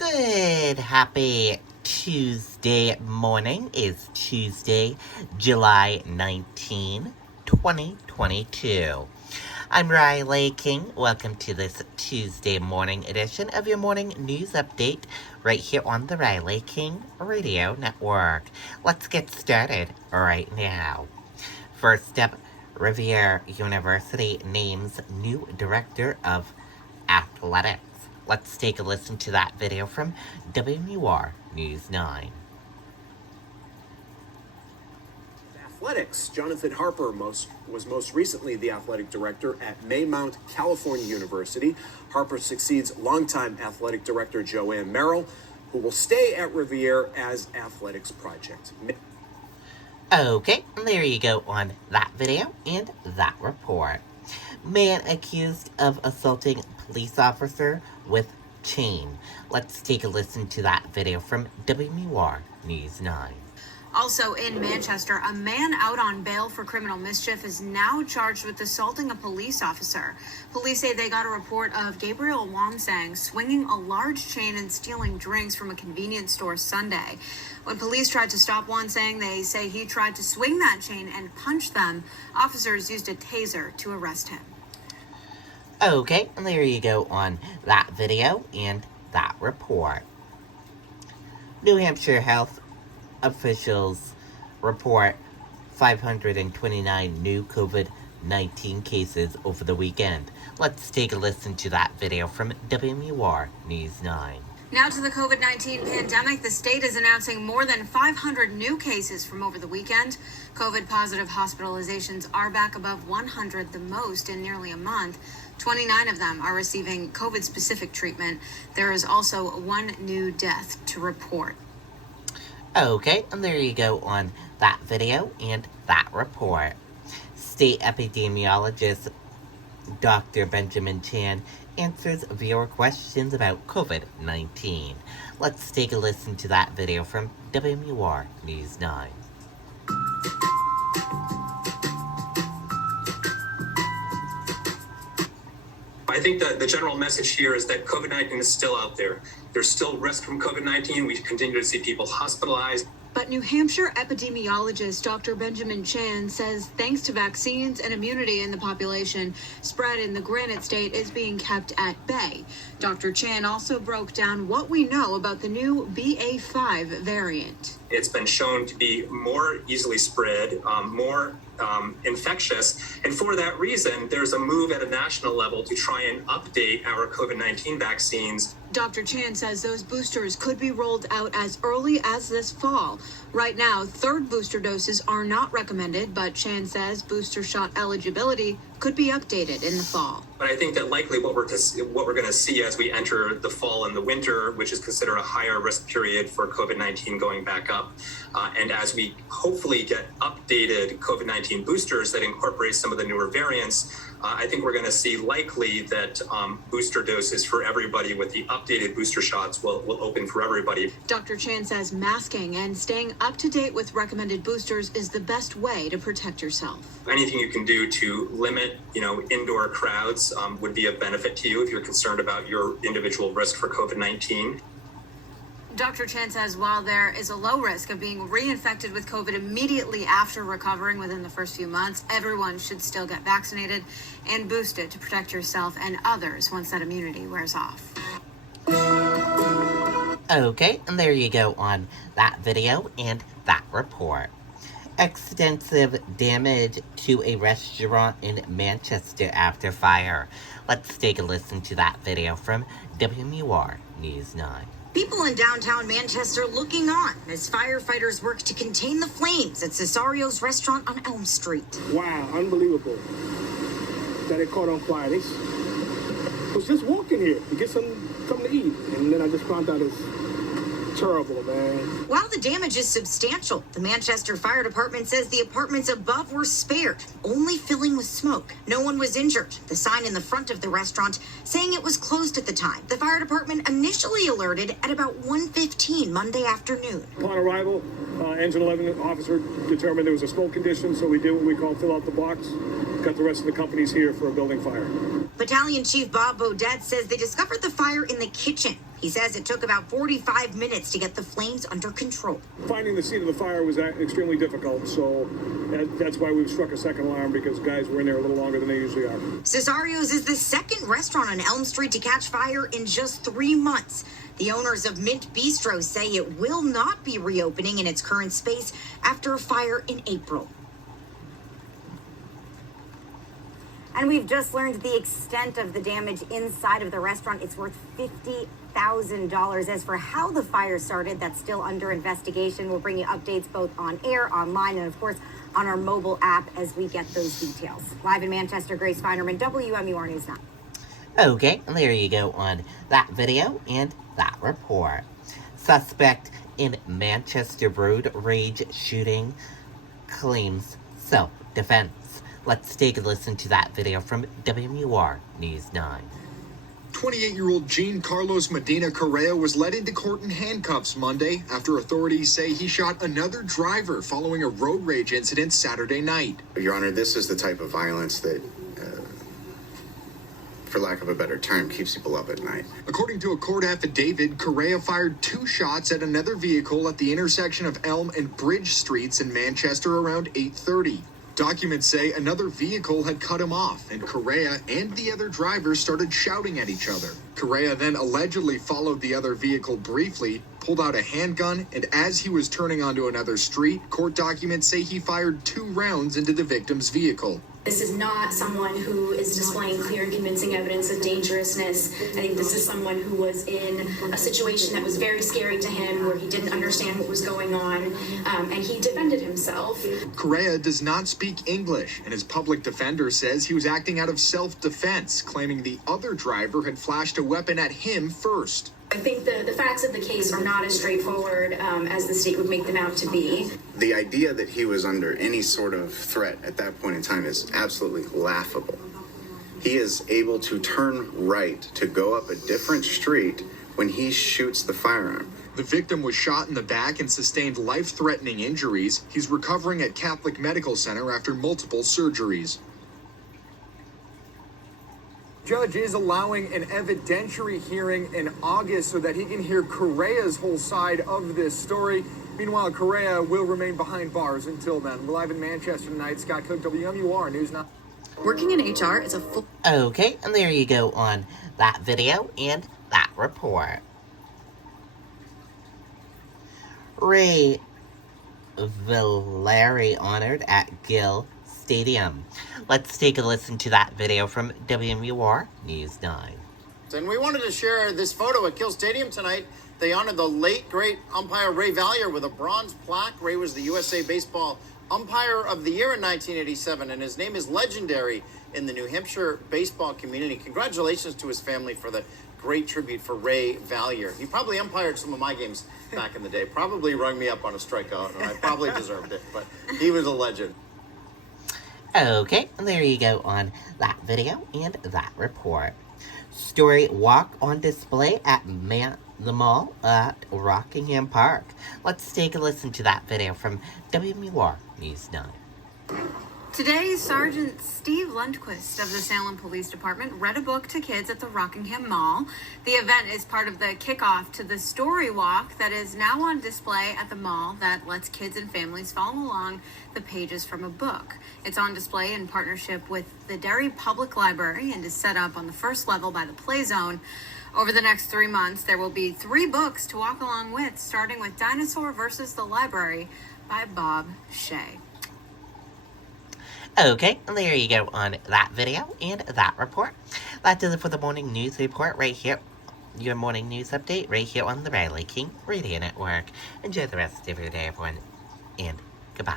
Good, happy Tuesday morning. Is Tuesday, July 19, 2022. I'm Riley King. Welcome to this Tuesday morning edition of your morning news update right here on the Riley King Radio Network. Let's get started right now. First up, Rivier University names new director of athletics. Let's take a listen to that video from WMUR News 9. Athletics. Jonathan Harper was most recently the athletic director at Maymount, California University. Harper succeeds longtime athletic director Joanne Merrill, who will stay at Rivier as athletics project. Okay, there you go on that video and that report. Man accused of assaulting police officer with chain. Let's take a listen to that video from WMUR News 9. Also in Manchester, a man out on bail for criminal mischief is now charged with assaulting a police officer. Police say they got a report of Gabriel Wamsang swinging a large chain and stealing drinks from a convenience store Sunday. When police tried to stop Wamsang, they say he tried to swing that chain and punch them. Officers used a taser to arrest him. Okay, and there you go on that video and that report. New Hampshire Health officials report 529 new COVID-19 cases over the weekend. Let's take a listen to that video from WMUR News 9. Now to the COVID-19 pandemic. The state is announcing more than 500 new cases from over the weekend. COVID-positive hospitalizations are back above 100, the most in nearly a month. 29 of them are receiving COVID-specific treatment. There is also one new death to report. Okay, and there you go on that video and that report. State epidemiologist Dr. Benjamin Chan answers viewer questions about COVID-19. Let's take a listen to that video from WMUR News 9. I think that the general message here is that COVID-19 is still out there. There's still risk from COVID-19. We continue to see people hospitalized. But New Hampshire epidemiologist Dr. Benjamin Chan says thanks to vaccines and immunity in the population, spread in the Granite State is being kept at bay. Dr. Chan also broke down what we know about the new BA.5 variant. It's been shown to be more easily spread, more infectious. And for that reason, there's a move at a national level to try and update our COVID-19 vaccines. Dr. Chan says those boosters could be rolled out as early as this fall. Right now, third booster doses are not recommended, but Chan says booster shot eligibility could be updated in the fall. But I think that likely what we're going to see as we enter the fall and the winter, which is considered a higher risk period for COVID-19 going back up, and as we hopefully get updated COVID-19 boosters that incorporate some of the newer variants, I think we're going to see likely that booster doses for everybody with the updated booster shots will open for everybody. Dr. Chan says masking and staying up to date with recommended boosters is the best way to protect yourself. Anything you can do to limit, indoor crowds would be of benefit to you if you're concerned about your individual risk for COVID-19. Dr. Chan says while there is a low risk of being reinfected with COVID immediately after recovering within the first few months, everyone should still get vaccinated and boosted to protect yourself and others once that immunity wears off. Okay, and there you go on that video and that report. Extensive damage to a restaurant in Manchester after fire. Let's take a listen to that video from WMUR News 9. People in downtown Manchester looking on as firefighters work to contain the flames at Cesario's restaurant on Elm Street. Wow, unbelievable that it caught on fire. They was just walking here to get something to eat, and then I just found out it's terrible, man. While the damage is substantial, the Manchester Fire Department says the apartments above were spared, only filling with smoke. No one was injured. The sign in the front of the restaurant saying it was closed at the time. The fire department initially alerted at about 1:15 Monday afternoon. Upon arrival, Engine 11 officer determined there was a smoke condition, so we did what we call fill out the box. Got the rest of the companies here for a building fire. Battalion Chief Bob Bodette says they discovered the fire in the kitchen. He says it took about 45 minutes to get the flames under control. Finding the scene of the fire was extremely difficult, so that's why we've struck a second alarm, because guys were in there a little longer than they usually are. Cesario's is the second restaurant on Elm Street to catch fire in just 3 months. The owners of Mint Bistro say it will not be reopening in its current space after a fire in April. And we've just learned the extent of the damage inside of the restaurant. It's worth $50,000. As for how the fire started, that's still under investigation. We'll bring you updates both on air, online, and of course on our mobile app as we get those details. Live in Manchester, Grace Feinerman, WMUR News 9. Okay, there you go on that video and that report. Suspect in Manchester road rage shooting claims self-defense. Let's take a listen to that video from WMUR News 9. 28-year-old Jean Carlos Medina Correa was led into court in handcuffs Monday after authorities say he shot another driver following a road rage incident Saturday night. Your Honor, this is the type of violence that, for lack of a better term, keeps people up at night. According to a court affidavit, Correa fired 2 shots at another vehicle at the intersection of Elm and Bridge Streets in Manchester around 8:30. Documents say another vehicle had cut him off, and Correa and the other driver started shouting at each other. Correa then allegedly followed the other vehicle briefly, pulled out a handgun, and as he was turning onto another street, court documents say he fired 2 rounds into the victim's vehicle. This is not someone who is displaying clear and convincing evidence of dangerousness. I think this is someone who was in a situation that was very scary to him, where he didn't understand what was going on, and he defended himself. Correa does not speak English, and his public defender says he was acting out of self-defense, claiming the other driver had flashed a weapon at him first. I think the facts of the case are not as straightforward as the state would make them out to be. The idea that he was under any sort of threat at that point in time is absolutely laughable. He is able to turn right to go up a different street when he shoots the firearm. The victim was shot in the back and sustained life-threatening injuries. He's recovering at Catholic Medical Center after multiple surgeries. Judge is allowing an evidentiary hearing in August so that he can hear Correa's whole side of this story. Meanwhile, Correa will remain behind bars until then. We're live in Manchester tonight. Scott Cook, WMUR News 9. Working in HR is a full... Okay, and there you go on that video and that report. Ray Valeri honored at Gill Stadium. Let's take a listen to that video from WMUR News 9. And we wanted to share this photo at Gill Stadium tonight. They honored the late, great umpire Ray Valier with a bronze plaque. Ray was the USA Baseball Umpire of the Year in 1987, and his name is legendary in the New Hampshire baseball community. Congratulations to his family for the great tribute for Ray Valier. He probably umpired some of my games back in the day. Probably rung me up on a strikeout, and I probably deserved it, but he was a legend. Okay, there you go on that video and that report. Story walk on display at the mall at Rockingham Park. Let's take a listen to that video from WMUR News 9. Today, Sergeant Steve Lundquist of the Salem Police Department read a book to kids at the Rockingham Mall. The event is part of the kickoff to the story walk that is now on display at the mall that lets kids and families follow along the pages from a book. It's on display in partnership with the Derry Public Library and is set up on the first level by the Play Zone. Over the next 3 months, there will be 3 books to walk along with, starting with Dinosaur versus the Library by Bob Shea. Okay, and there you go on that video and that report. That does it for the morning news report right here. Your morning news update right here on the Riley King Radio Network. Enjoy the rest of your day, everyone, and goodbye.